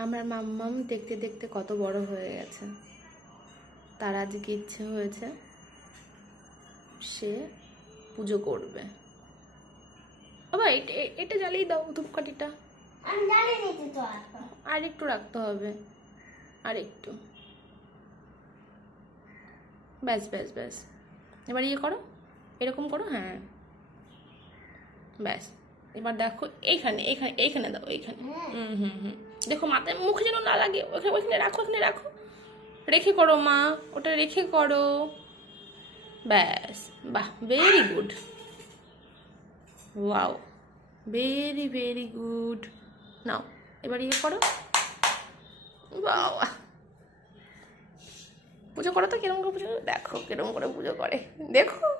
আমার মাম্মাম দেখতে দেখতে কত বড় হয়ে গেছে। তার আজকে ইচ্ছে হয়েছে সে পুজো করবে। বাবা এটা জ্বালিয়ে দাও, ধূপকাঠিটা। আর একটু রাখতে হবে, আর একটু। ব্যাস ব্যাস ব্যাস, এবার ইয়ে করো, এরকম করো, হ্যাঁ ব্যাস। এবার দেখো এইখানে এইখানে এইখানে দাও, এইখানে। হুম হুম হুম, দেখো মাথায় মুখে যেন না লাগে, ওখানে ওইখানে রাখো, ওখানে রাখো, রেখে করো মা, ওটা রেখে করো। ব্যাস, বাহ, very good, wow, very very good. নাও এবার ইয়ে করো, বাবা পুজো করো তো, কিরম করে পুজো, দেখো কিরম করে পুজো করে, দেখো।